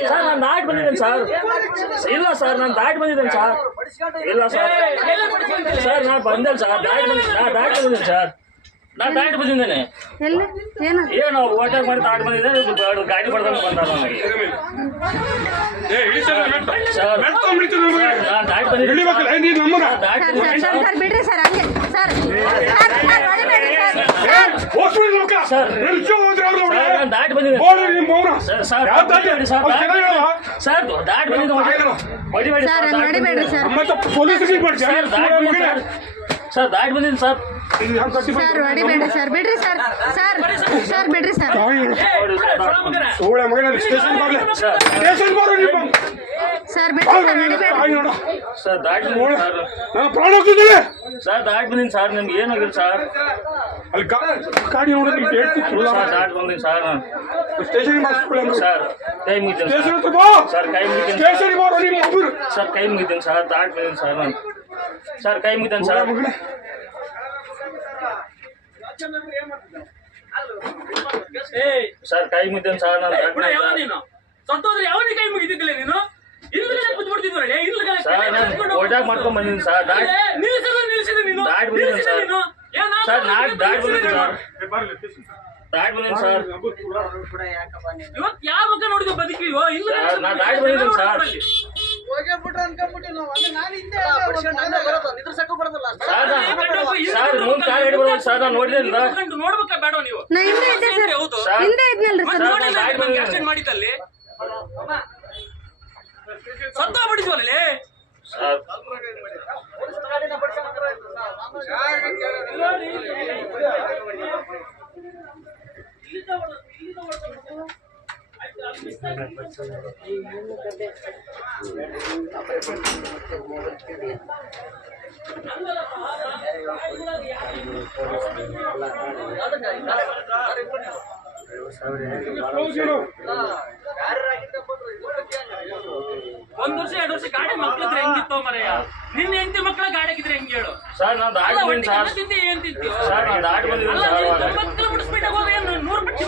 sir ನಾನು ದಾಟಿ ಬಂದಿದ್ದೇನೆ ಸರ್ ಇಲ್ಲ ಸರ್ ನಾನು ದಾಟಿ ಬಂದಿದ್ದೇನೆ ಸರ್ ಇಲ್ಲ ಸರ್ ಸರ್ ನಾನು ಬಂದೆ ಸರ್ ದಾಟಿ ಬಂದಿದ್ದೇನೆ ಸರ್ ನಾನು ದಾಟಿ ಬಂದಿದ್ದೇನೆ ಏನು ಓಟಾಕ್ ಮಾಡಿ ದಾಟಿ ಬಂದಿದ್ದೇನೆ ಗಾಡಿ ಬಡ್ದಂಗೆ ಬಂದಾರ ನನಗೆ ಸರ್ ನಾನು ದಾಟಿ ಬಂದಿದ್ದೇನೆ ದಾಟಿ ಬಂದಿದ್ದೇನೆ ಸರ್ ದಾಟಿ ಬಂದಿದ್ದೇನೆ ಸರ್ ದಾಟಿ ಬಂದಿದ್ದೀನಿ ಸರ್ ಹೊಡಿಬೇಡಿ ಸರ್ ಬಿಡ್ರಿ ಸರ್ ಸರ್ ಬಿಡ್ರಿ ಸರ್ ಸರ್ ಸರ್ ದಾಟಿ ಸರ್ ದಾಟಿ ಬಂದಿನಿ ಸರ್ ನಿಮ್ಗೆ ಏನಾಗಿಲ್ಲ ಸರ್ ಅಲ್ಲಿ ಗಾಡಿ ನೋಡೋದು ಹೇಳ್ತಿತ್ತು ದಾಟಿ ಬಂದಿನಿ ಸರ್ ನಾನು ಸ್ಟೇಷನ್ ಸರ್ ಕೈ ಮುಗಿತೀನಿ ಸರ್ ಕೈ ಮುಗಿತೀನಿ ಸರ್ ಕೈ ಮುಗಿತೀನಿ ಸರ್ ದಾಟಿ ಬಂದಿನಿ ಸರ್ ನಾನು ಸರ್ ಕೈ ಮುಗಿತೀನಿ ಸರ್ ಸರ್ ಕೈ ಮುಗಿತೀನಿ ಸರ್ ನಾನು ಸತ್ತೋದ್ರೆ ಯಾವನಿಗೆ ಕೈ ಮುಗಿತಿದ್ದಿಲ್ಲ ನೀನು ಸರ್ ನಾನು ಓಟಾಕ್ ಮಾಡ್ಕೊಂಡ್ ಬಂದಿದ್ದೀನಿ ಸರ್ ದಾಟಿ ಬಂದಿದ್ದೀನಿ ಸರ್ ಸರ್ ನಾಲ್ಕು ದಾಟಿ ಬಂದಿದ್ದೀನಿ ಸರ್ ದಾಟಿ ಬಂದಿದ್ದೀನಿ ಸರ್ ಇವತ್ತು ಯಾವ ಬಗ್ಗೆ ನೋಡಿದ್ವಿ ಬದುಕಿವೋ ನಾನು ದಾಟಿ ಬಂದಿದ್ದೀನಿ ಸರ್ ಸರ್ ಮುಂದೆ ಕಾರ್ ಹಿಡಿಬೋದು ಸರ್ ನಾನು ನೋಡಿದ್ರಿಂದ ನೋಡ್ಬೇಕಾ ಬೇಡ ನೀವು ಅಷ್ಟೇನ್ ಮಾಡಿದ್ದಲ್ಲಿ ಸತ್ತ ಬಿಡಿದ್ವಲ್ಲಿ ಒಂದ್ ವರ್ಷ 2 ವರ್ಷ ಗಾಡಿ ಮಕ್ಳಿದ್ರೆ ಹೆಂಗಿತ್ತು ಮರೆಯ ನಿನ್ನ ಹೆಂಡತಿ ಮಕ್ಕಳ ಗಾಡಿ ಆಗಿದ್ರೆ ಹೆಂಗ್ ಹೇಳು ಸರ್ ನಾನು ದಾಟಿ ಬಂದಿದ್ದೀನಿ ಸರ್ ಏನ್ ತಿಂತೀವಿ ಸರ್ ನಾನು ದಾಟಿ ಬಂದಿದ್ದೀನಿ ಸರ್ 90 ಕಿಲೋಮೀಟರ್ ಸ್ಪೀಡ್ ಹೋಗಿ 100 ಪಟ್ಟು